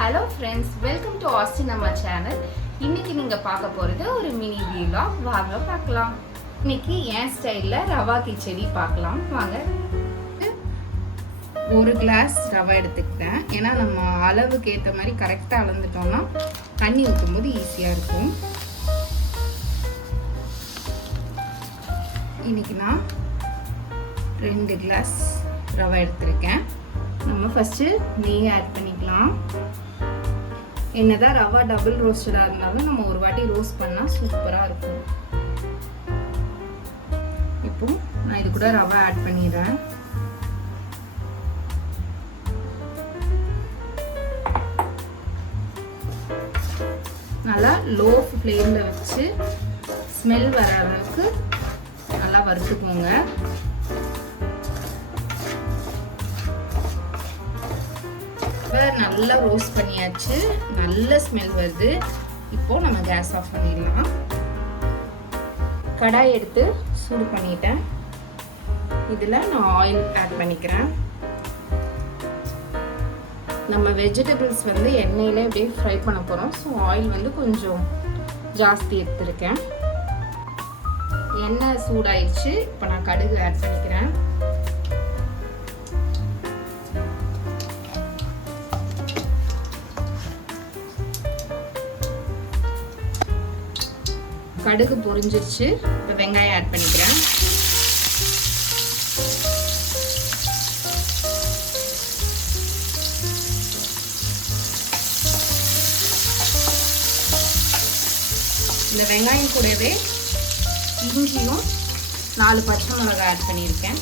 Hello friends, welcome to Austin அம்மா channel. இன்னைக்கு நீங்கள் பார்க்க போகிறது ஒரு மினி வீலாக். வாங்க பார்க்கலாம். இன்னைக்கு என் ஸ்டைலில் ரவா கிச்சடி பார்க்கலாம் வாங்க. ஒரு கிளாஸ் ரவா எடுத்துக்கிட்டேன். ஏன்னா நம்ம அளவுக்கு ஏற்ற மாதிரி கரெக்டாக அளந்துட்டோம்னா தண்ணி ஊற்றும் போது ஈஸியாக இருக்கும். இன்னைக்கு நான் 2 கிளாஸ் ரவா எடுத்திருக்கேன். நம்ம ஃபஸ்ட்டு நெய் ஆட் பண்ணிக்கலாம். என்னதான் ரவா டபுள் ரோஸ்டடாக இருந்தாலும் நம்ம ஒரு வாட்டி ரோஸ்ட் பண்ணால் சூப்பராக இருக்கும். இப்போ நான் இது கூட ரவா ஆட் பண்ணிடுறேன். நல்லா லோ ஃப்ளேமில் வச்சு ஸ்மெல் வர அளவுக்கு நல்லா வறுத்துக்கோங்க. நல்லா ரோஸ்ட் பண்ணியாச்சு, நல்ல ஸ்மெல் வருது. இப்போ நம்ம கேஸ் ஆஃப் பண்ணிடலாம். கடாய் எடுத்து சூடு பண்ணிட்டேன். இதில் நான் ஆயில் ஆட் பண்ணிக்கிறேன். நம்ம வெஜிடபிள்ஸ் வந்து எண்ணெயிலே அப்படியே ஃப்ரை பண்ண போகிறோம். ஸோ ஆயில் வந்து கொஞ்சம் ஜாஸ்தி எடுத்துருக்கேன். எண்ணெய் சூடாயிடுச்சு. இப்போ நான் கடுகு ஆட் பண்ணிக்கிறேன். கடுகு பொரிஞ்சிருச்சு. இப்போ வெங்காயம் ஆட் பண்ணிக்கிறேன். இந்த வெங்காயம் கூடவே இஞ்சியும் 4 பச்சை மிளகாய் ஆட் பண்ணியிருக்கேன்.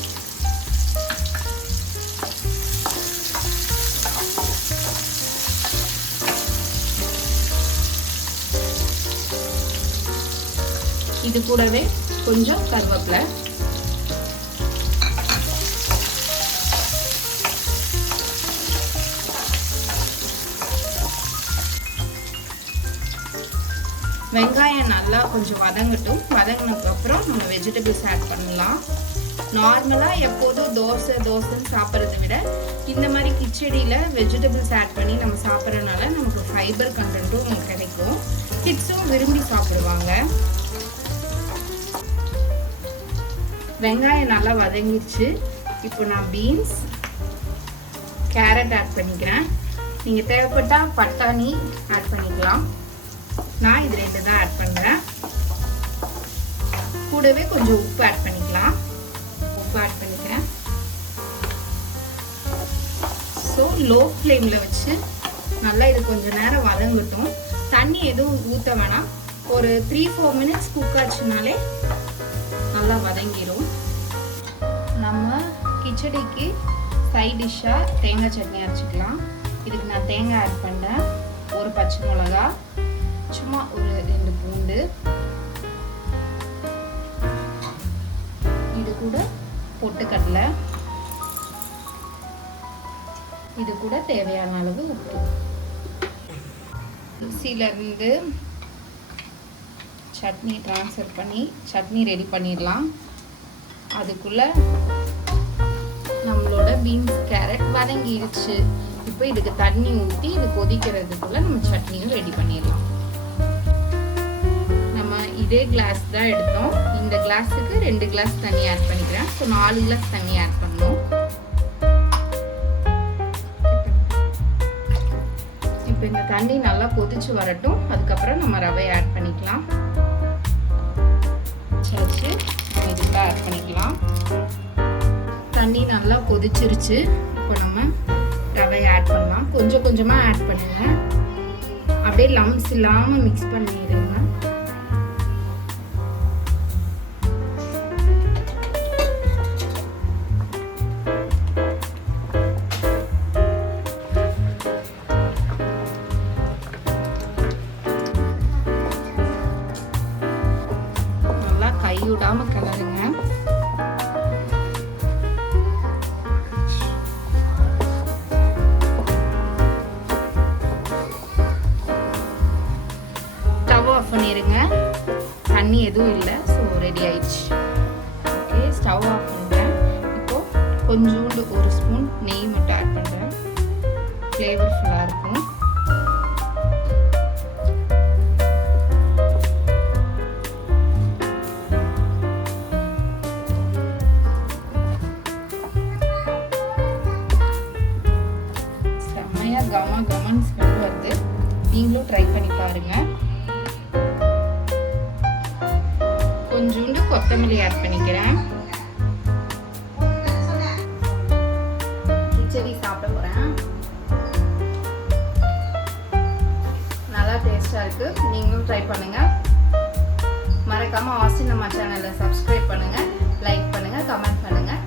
இது கூடவே கொஞ்சம் கருவேப்பிலை, வெங்காயம் நல்லா கொஞ்சம் வதங்கட்டும். வதங்கினதுக்கு அப்புறம் நம்ம வெஜிடபிள்ஸ் ஆட் பண்ணலாம். நார்மலாக எப்போதும் தோசைன்னு சாப்பிட்றத விட இந்த மாதிரி கிச்சடியில் வெஜிடபிள்ஸ் ஆட் பண்ணி நம்ம சாப்பிட்றதுனால நமக்கு ஃபைபர் கண்டென்ட்டும் கிடைக்கும். கிட்ஸும் விரும்பி சாப்பிடுவாங்க. வெங்காயம் நல்லா வதங்கிடுச்சு. இப்போ நான் பீன்ஸ், கேரட் ஆட் பண்ணிக்கிறேன். நீங்கள் தேவைப்பட்டால் பட்டாணி ஆட் பண்ணிக்கலாம். நான் இது 2 தான் ஆட் பண்ணுறேன். கூடவே கொஞ்சம் உப்பு ஆட் பண்ணிக்கலாம். உப்பு ஆட் பண்ணிக்கிறேன். ஸோ லோ ஃப்ளேமில் வச்சு நல்லா இது கொஞ்சம் நேரம் வதங்கட்டும். தண்ணி எதுவும் ஊற்ற வேணாம். ஒரு 3-4 மினிட்ஸ் குக் ஆச்சுனாலே நல்லா வதங்கிடும். நம்ம கிச்சடிக்கு சைட் டிஷ்ஷாக தேங்காய் சட்னி அரைச்சிக்கலாம். இதுக்கு நான் தேங்காய் ஆட் பண்ணுறேன். ஒரு பச்சை மிளகா, சும்மா ஒரு 2 பூண்டு, இது கூட பொட்டுக்கடலை, இது கூட தேவையான அளவு உப்பு. மிக்ஸியிலேருந்து சட்னி ட்ரான்ஸ்ஃபர் பண்ணி சட்னி ரெடி பண்ணிடலாம். அதுக்குள்ளே நம்மளோட பீன்ஸ் கேரட் வதங்கிடுச்சு. இப்போ இதுக்கு தண்ணி ஊற்றி இது கொதிக்கிறதுக்குள்ளே நம்ம சட்னியும் ரெடி பண்ணிடலாம். நம்ம இதே கிளாஸ் தான் எடுத்தோம். இந்த கிளாஸுக்கு 2 கிளாஸ் தண்ணி ஆட் பண்ணிக்கிறேன். ஸோ 4 கிளாஸ் தண்ணி ஆட் பண்ணணும். இப்போ இந்த தண்ணி நல்லா கொதிச்சு வரட்டும். அதுக்கப்புறம் நம்ம ரவை ஆட் பண்ணிக்கலாம். வச்சு இதுக்குள்ள ஆட் பண்ணிக்கலாம். தண்ணி நல்லா கொதிச்சிருச்சு. இப்போ நம்ம ரவையை ஆட் பண்ணலாம். கொஞ்சம் கொஞ்சமாக ஆட் பண்ணுங்க. அப்படியே லம்ஸ் இல்லாமல் மிக்ஸ் பண்ணிடுங்க. கைவிடாம கிளறுங்க. ஸ்டவ் ஆஃப் பண்ணிடுங்க. தண்ணி எதுவும் இல்லை. ஸோ ரெடி ஆயிடுச்சு. ஓகே, ஸ்டவ் ஆஃப் பண்ணுறேன். இப்போ கொஞ்சோண்டு 1 ஸ்பூன் நெய் மட்டும் ஆட் பண்ணுறேன். ஃப்ளேவர்ஃபுல்லாக இருக்கும். கொத்தமல்லி ஆட் பண்ணிக்கிறேன். கிச்சடி சாப்பிட போகிறேன். நல்லா டேஸ்டாக இருக்குது. நீங்களும் ட்ரை பண்ணுங்கள். மறக்காமல் ஆஸ்டின் அம்மா சேனலை சப்ஸ்கிரைப் பண்ணுங்கள், லைக் பண்ணுங்கள், கமெண்ட் பண்ணுங்கள்.